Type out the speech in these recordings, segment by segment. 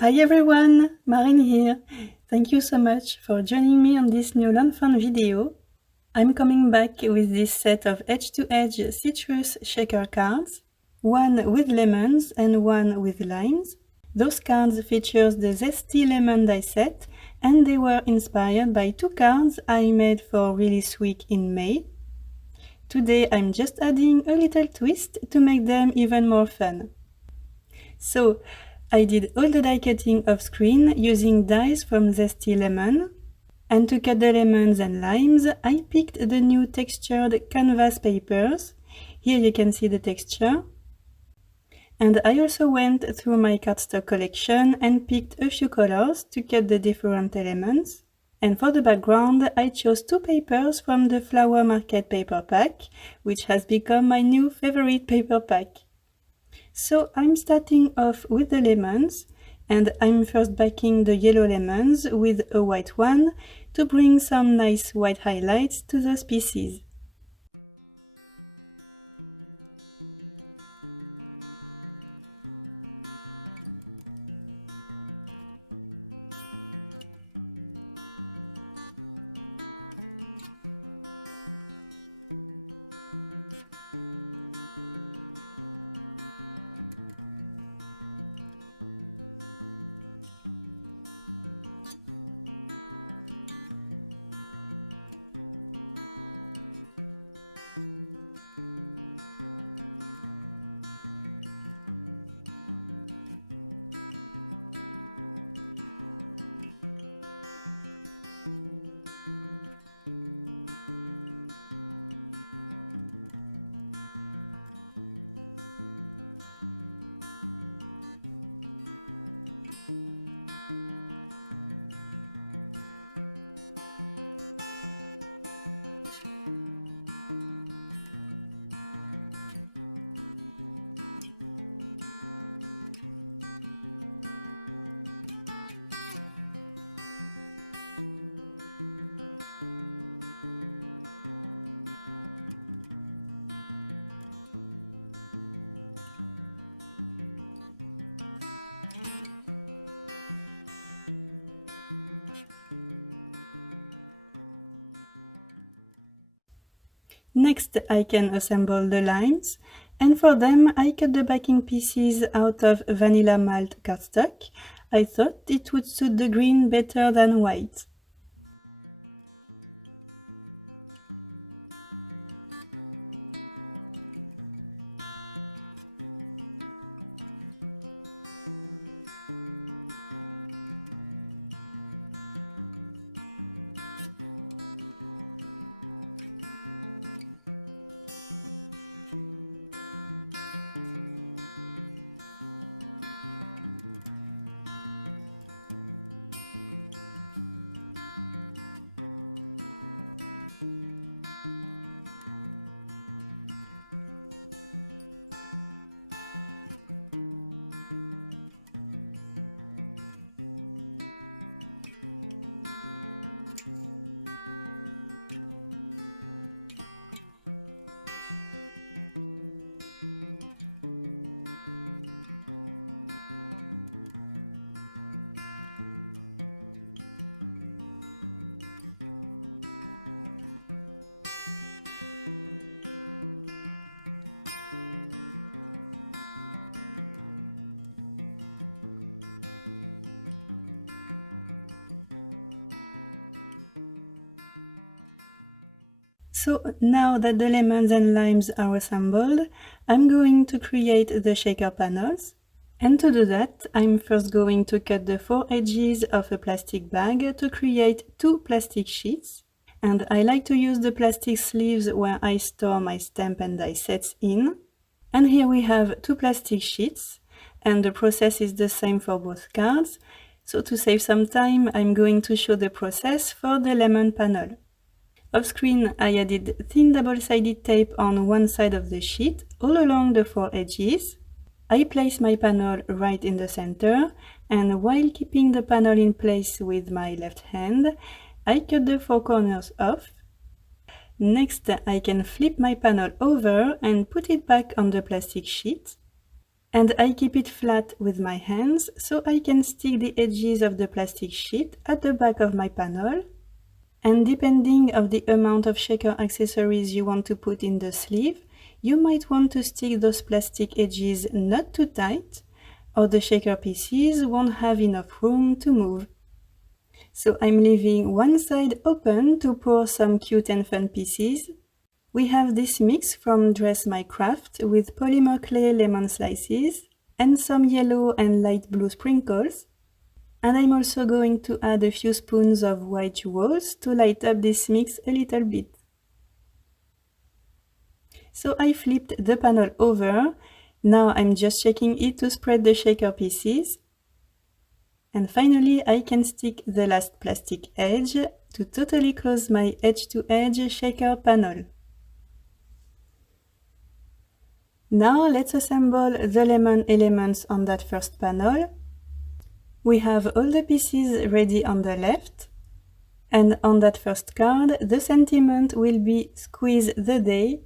Hi everyone, Marine here. Thank you so much for joining me on this new lawnfawn video. I'm coming back with this set of edge-to-edge citrus shaker cards, one with lemons and one with limes. Those cards feature the Zesty lemon die set, and they were inspired by two cards I made for Release Week in May. Today I'm just adding a little twist to make them even more fun. So, I did all the die cutting off screen using dies from Zesty Lemon, and to cut the lemons and limes, I picked the new textured canvas papers. Here you can see the texture. And I also went through my cardstock collection and picked a few colors to cut the different elements. And for the background, I chose two papers from the Flower Market paper pack, which has become my new favorite paper pack. So I'm starting off with the lemons, and I'm first backing the yellow lemons with a white one to bring some nice white highlights to those pieces. Next, I can assemble the limes, and for them I cut the backing pieces out of vanilla malt cardstock. I thought it would suit the green better than white. So now that the lemons and limes are assembled, I'm going to create the shaker panels. And to do that, I'm first going to cut the four edges of a plastic bag to create two plastic sheets. And I like to use the plastic sleeves where I store my stamp and die sets in. And here we have two plastic sheets, and the process is the same for both cards. So to save some time, I'm going to show the process for the lemon panel. Off screen, I added thin double-sided tape on one side of the sheet, all along the four edges. I place my panel right in the center, and while keeping the panel in place with my left hand, I cut the four corners off. Next, I can flip my panel over and put it back on the plastic sheet. And I keep it flat with my hands so I can stick the edges of the plastic sheet at the back of my panel. And depending on the amount of shaker accessories you want to put in the sleeve, you might want to stick those plastic edges not too tight, or the shaker pieces won't have enough room to move. So I'm leaving one side open to pour some cute and fun pieces. We have this mix from Dress My Craft with polymer clay lemon slices and some yellow and light blue sprinkles. And I'm also going to add a few spoons of white jewels to light up this mix a little bit. So I flipped the panel over. Now I'm just checking it to spread the shaker pieces. And finally I can stick the last plastic edge to totally close my edge-to-edge shaker panel. Now let's assemble the lemon elements on that first panel. We have all the pieces ready on the left. And on that first card, the sentiment will be Squeeze the Day.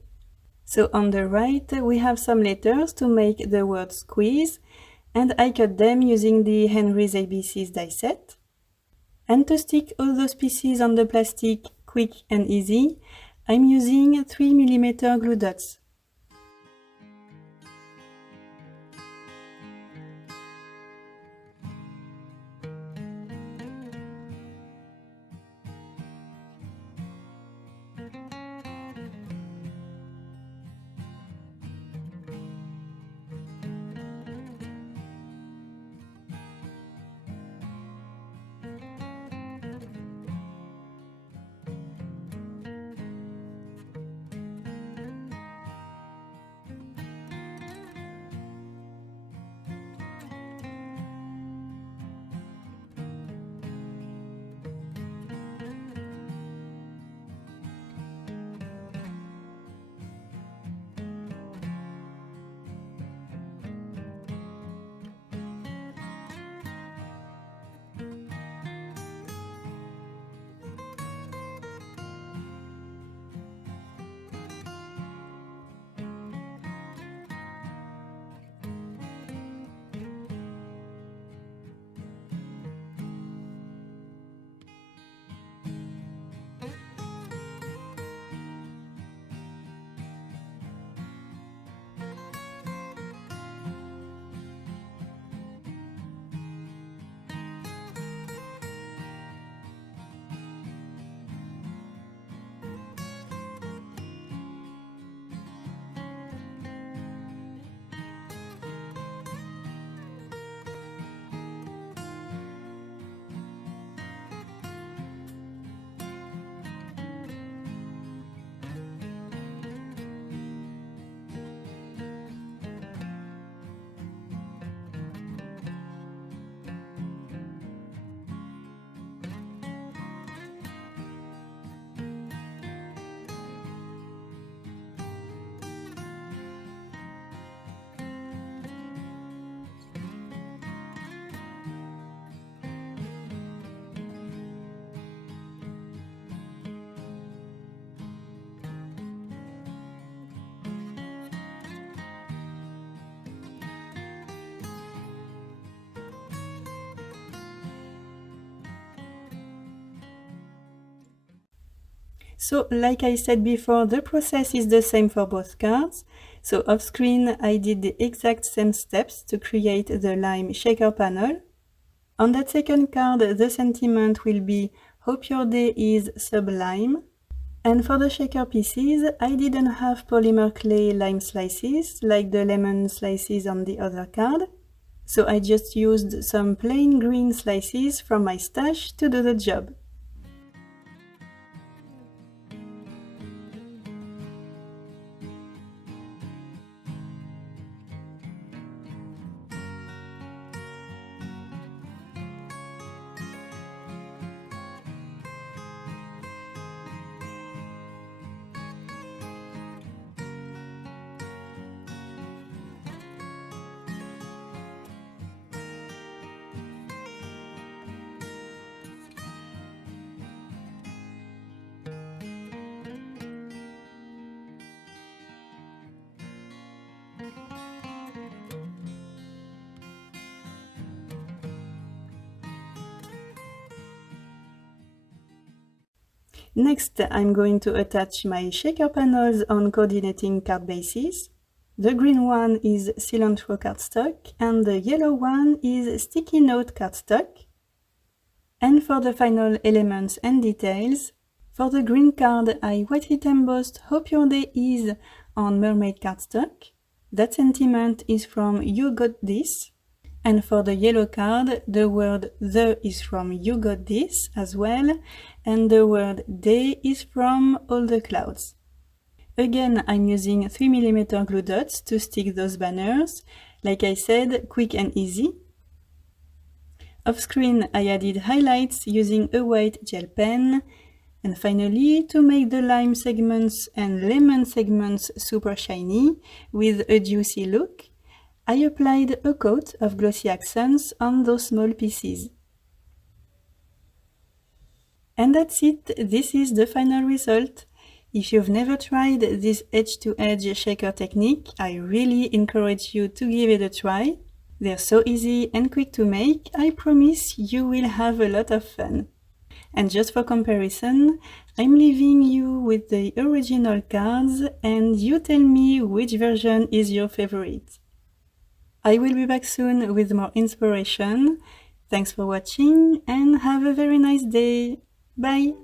So on the right, we have some letters to make the word squeeze, and I cut them using the Henry's ABCs die set. And to stick all those pieces on the plastic quick and easy, I'm using 3mm glue dots. So, like I said before, the process is the same for both cards. So off screen, I did the exact same steps to create the lime shaker panel. On that second card, the sentiment will be Hope your day is sublime. And for the shaker pieces, I didn't have polymer clay lime slices like the lemon slices on the other card. So I just used some plain green slices from my stash to do the job. Next, I'm going to attach my shaker panels on coordinating card bases. The green one is Cilantro cardstock and the yellow one is sticky note cardstock. And for the final elements and details, for the green card I white embossed Hope Your Day Is on mermaid cardstock. That sentiment is from You Got This. And for the yellow card, the word the is from You Got This as well, and the word day is from All the Clouds. Again, I'm using 3mm glue dots to stick those banners. Like I said, quick and easy. Off screen, I added highlights using a white gel pen. And finally, to make the lime segments and lemon segments super shiny with a juicy look, I applied a coat of glossy accents on those small pieces. And that's it, this is the final result. If you've never tried this edge-to-edge shaker technique, I really encourage you to give it a try. They're so easy and quick to make, I promise you will have a lot of fun. And just for comparison, I'm leaving you with the original cards and you tell me which version is your favorite. I will be back soon with more inspiration. Thanks for watching and have a very nice day. Bye!